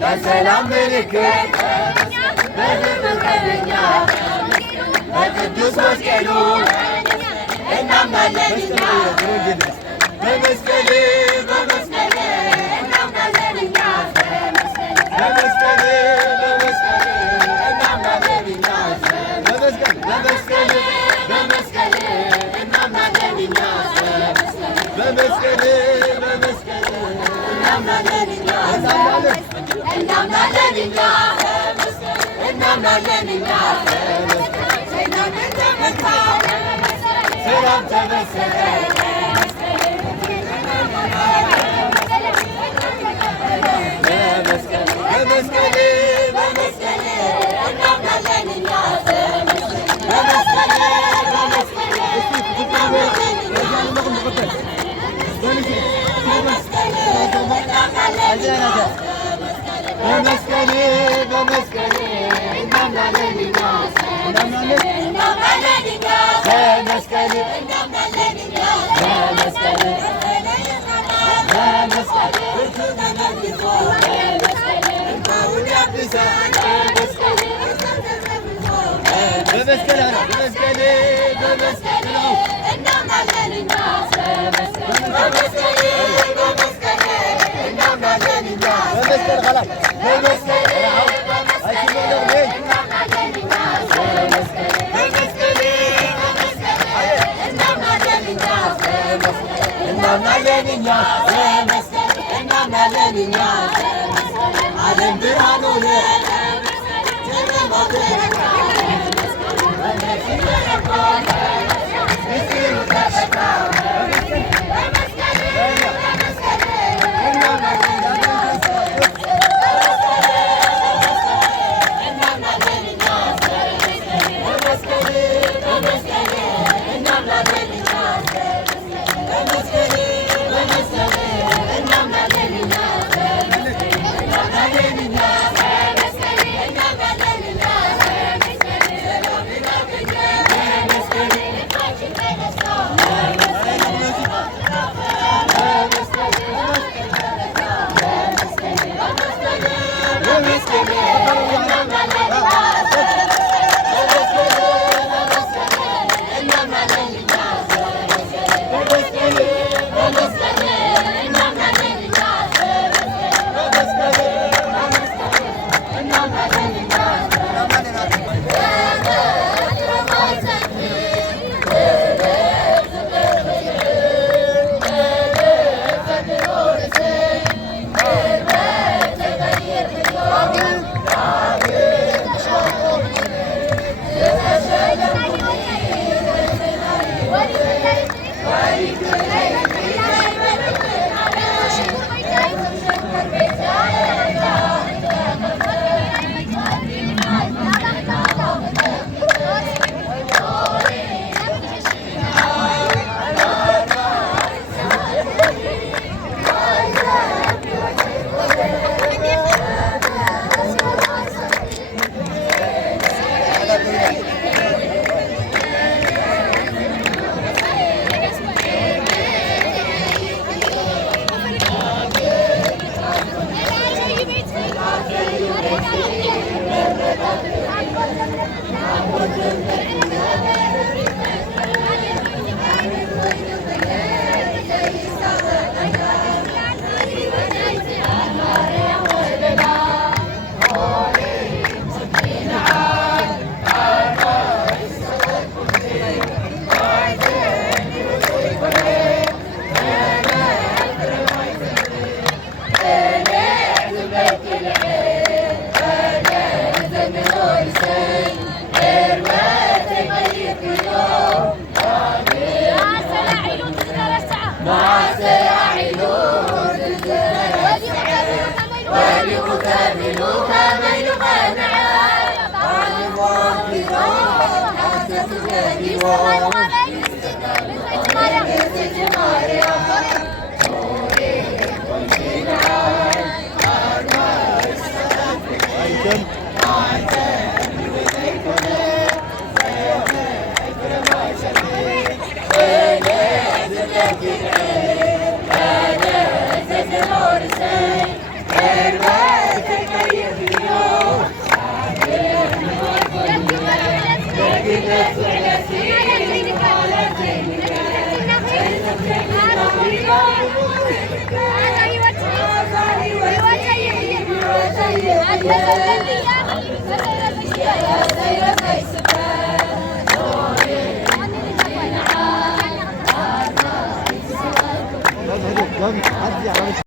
በሰላም ምልክት በድምቀኛ በቅዱስ መስቀሉ እናምናለን እኛ በመስቀል በመስቀል እናምናለን እኛ በመስቀል በመስቀል እናምናለን እኛ በመስቀል በመስቀል በመስቀል እናምናለን እኛ በመስቀል በመስቀል እናምናለን እኛ እናምናለን እኛ እናምናለን እኛ ሰይጣንን ተመታ ሰላም ተመሰለ በመስቀል በመስቀል በመስቀል እናምናለን እኛ በመስቀል በመስቀል እናምናለን እኛ በመስቀል በመስቀል እናምናለን እኛ እናምናለን እኛ በመስቀል እናምናለን እኛ በመስቀል በመስቀል ተመልሶ እንባውን ያብሳል በመስቀል በመስቀል በመስቀል እናምናለን እኛ በመስቀል በመስቀል እናምናለን እኛ በመስቀል خلاص በመስቀል እናምናለን እኛ በመስቀል በመስቀል እናምናለን እኛ እናምናለን እኛ በመስቀል እናምናለን እኛ ዓለም ብርሃን ሆነ ጨለማው ተነካ ምስጢሩ ተፈታ Sen هذا